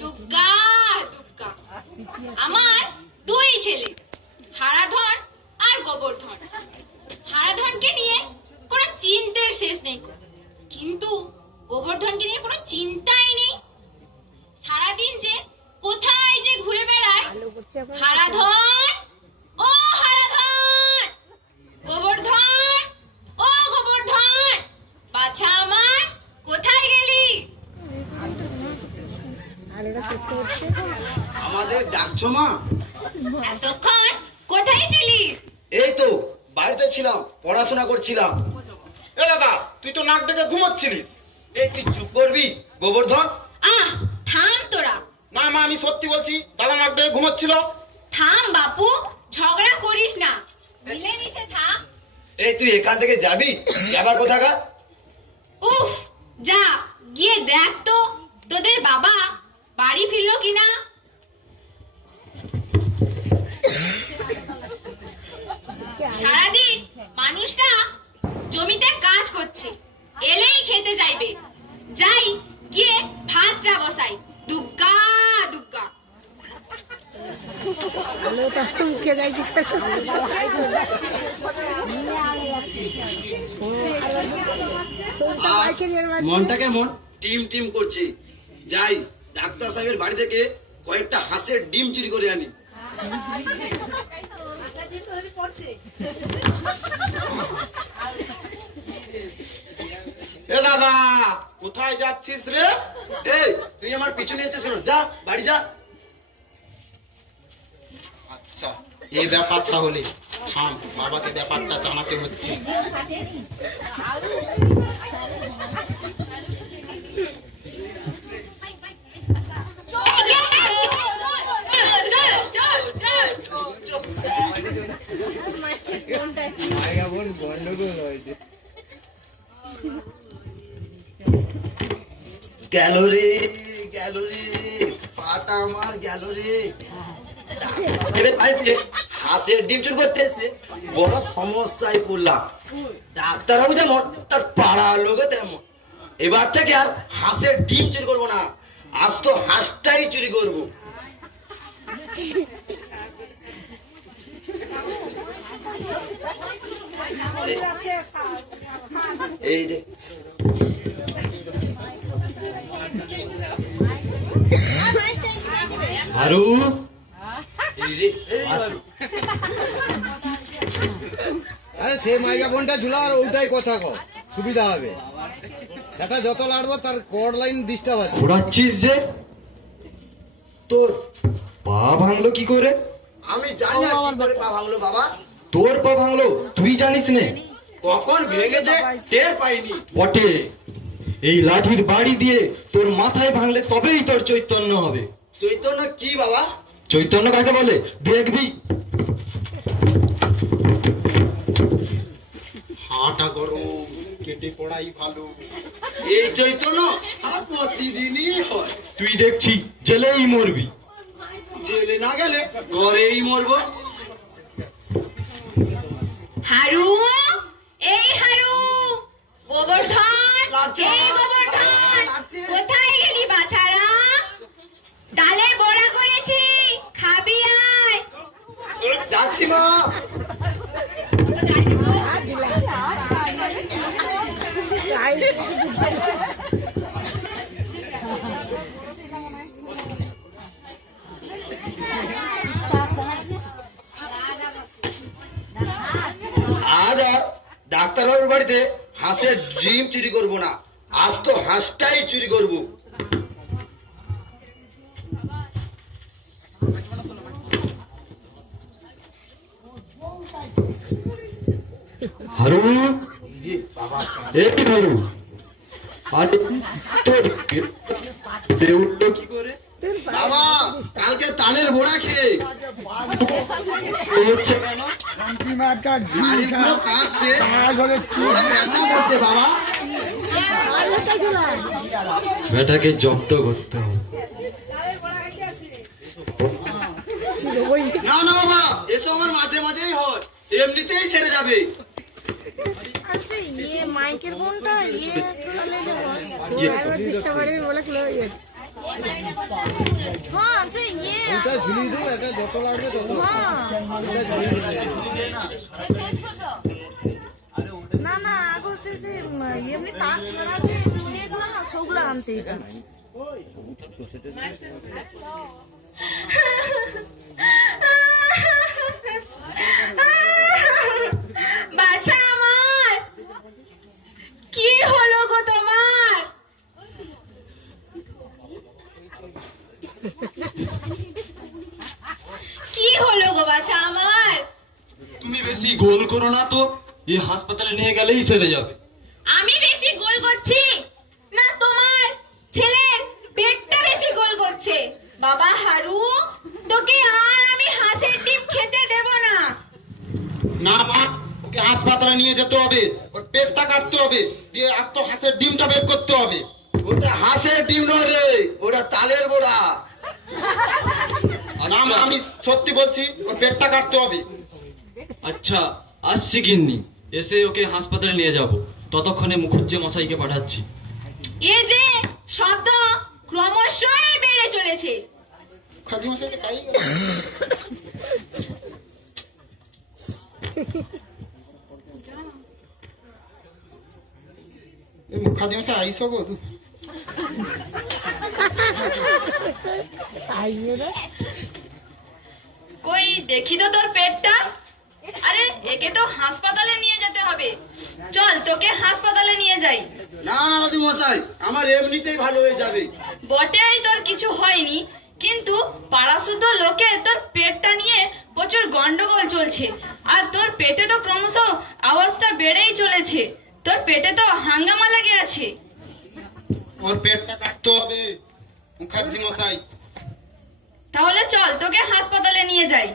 দুগ্গা দুগ্গা, আমার দুই ছেলে, হারাধন আর গোবর্ধন। হারাধনকে নিয়ে কোনো চিন্তার শেষ নেই, কিন্তু গোবর্ধনকে নিয়ে কোনো চিন্তাই নেই। সারাদিন যে কোথায় যে ঘুরে বেড়ায়। হারাধন, ও হারাধন, গোবর্ধন, ও গোবর্ধন, বাছা আমার কোথায় গেলি? আমাদের ডাকছো মা? এতক্ষণ কোথায় ছিলিস? এই তো বাড়িতে ছিলাম, পড়াশোনা করছিলাম। এ দাদা, তুই তো নাক ডেকে ঘুমোচ্ছিলিস। এই তুই চুপ করবি গোবর্ধন। আহ, থাম তোরা। না মা, আমি সত্যি বলছি, দাদা নাক ডেকে ঘুমোচ্ছিল। থাম বাপু, ঝগড়া করিস না, মিলেমিশে থাক। এই তুই এখান থেকে যাবি? যাবার কোথাকার? উফ, যা গিয়ে দেখ তো তোদের বাবা বাড়ি ফিরলো কিনা। সারাদিন মানুষটা জমিতে কাজ করছে, এলেই খেতে চাইবে। যাই গিয়ে ভাতটা বসাই। দুগ্গা দুগ্গা। মনটা কেমন টিম টিম করছে। যাই ডাক্তার সাহেবের বাড়ি থেকে কয়েকটা হাঁসের ডিম চুরি করে আনি। এ দাদা, কোথায় যাচ্ছিস রে? এই তুই আমার পিছু নিয়েছিস কেন? যা বাড়ি যা। আচ্ছা, এই ব্যাপার তাহলে। থাম, বাবাকে ব্যাপারটা জানাতে হচ্ছে। গেল রে, গেল রে, পাটা আমার গেল রে। বাড়িতে হাঁসের ডিম চুরি করতে এসে বড় সমস্যায় পড়লাম। ডাক্তারবাবু যেমন, তার পাড়ার লোকে তেমন। এবার থেকে আর হাঁসের ডিম চুরি করবো না, আজ তো হাঁসটাই চুরি করবো। এই রে, হারু, এই রে, হাসু। আরে সে মাইকা ফোনটা ঝুলা আর ওটাই কথা কর, সুবিধা হবে। সেটা যত লাড়বো তার কড লাইন ডিস্টার্ব আছে। ঘোরাচ্ছিস যে? তোর পা ভাঙলো কি করে? আমি জানি না কি করে পা ভাঙলো বাবা। তোর পা ভাঙলো তুই জানিস নে? কখন ভেঙেছে টের পাইনি। বটে, এই লাঠির বাড়ি দিয়ে তোর মাথায় ভাঙলে তবেই তোর চৈতন্য হবে। চৈতন্য কি বাবা? চৈতন্য কাকে বলে দেখবি। হাঁটা গরম, কেটে পড়াই ভালো। এই চৈতন্য আমার প্রতিদিনই হয়। তুই দেখছি জেলেই মরবি। জেলে না গেলে ঘরেই মরবো। হারু, এই হারু, গোবর্ধন, এই গোবর্ধন, কোথায় গেলি বাছারা? ডালের বড়া করেছি, খাবি আয়। যাচ্ছি মা। আজ আর ডাক্তারবাবুর বাড়িতে হাঁসের ডিম চুরি করবো না, আজ তো হাঁসটাই চুরি করবো। হারু, এই হারু, আরে তোর উঠলো কি করে? বাবা, কালকে তালের বড়া খেয়ে হচ্ছে কেন? শাড়িগুলো কাঁপছে, ওরা ব্যথা করছে বাবা। বেটাকে জব্দ করতে হবে। না না বাবা, এসব আমার মাঝে মাঝেই হয়, এমনিতেই ছেড়ে যাবে। ওটা ঝুলিয়ে দেবো, এটা যত লাগবে তত। ওটা ঝুলিয়ে দেবো। না না আগে হচ্ছে যে এমনি তার ছাড়া যে এগুলো না সবগুলো আনতে এটা বাছা আমার, কি হলো গো তোমার? কি হলো গো বাছা আমার? তুমি বেশি গোল করো না তো, এই হাসপাতালে নিয়ে গেলেই সেরে যাবে। আমি বেশি গোল করছি না, তোমার ছেলের পেটটা বেশি গোল করছে। বাবা হারু, তোকে আর আমি হাঁসের ডিম খেতে দেব না। না মা, ওকে হাসপাতালে নিয়ে যেতে হবে, ওর পেটটা কাটতে হবে, দিয়ে আস্ত হাঁসের ডিমটা বের করতে হবে। ওটা হাঁসের ডিম নয় রে, ওটা তালের বড়া। না মা, আমি সত্যি বলছি, ওর পেটটা কাটতে হবে। আচ্ছা আসছি গিন্নি, এসে ওকে হাসপাতালে নিয়ে যাব। ততক্ষণে মুখুজ্জে মশাইকে পাঠাচ্ছি। এ যে শব্দ ক্রমশই বেড়ে চলেছে। খাজি মশাইকে পাই গেল। খাজি মশাই আইসো গো। কই দেখি তো তোর পেটটা। আরে একে তো হাসপাতালে নিয়ে যেতে হবে। চল তোকে হাসপাতালে নিয়ে যাই। না না দাদু মশাই, আমার এমনিতেই ভালো হয়ে যাবে। বটেই তোর কিছু হয়নি, কিন্তু পাড়াশুদ্ধ লোকে তোর পেটটা নিয়ে প্রচুর গন্ডগোল চলছে। আর তোর পেটে তো ক্রমশ আওয়াজটা বেড়েই চলেছে। তোর পেটে তো হাঙ্গামা লেগে আছে। ওর পেটটা কাটতে হবে মুখার্জি মশাই। তাহলে চল তোকে হাসপাতালে নিয়ে যাই।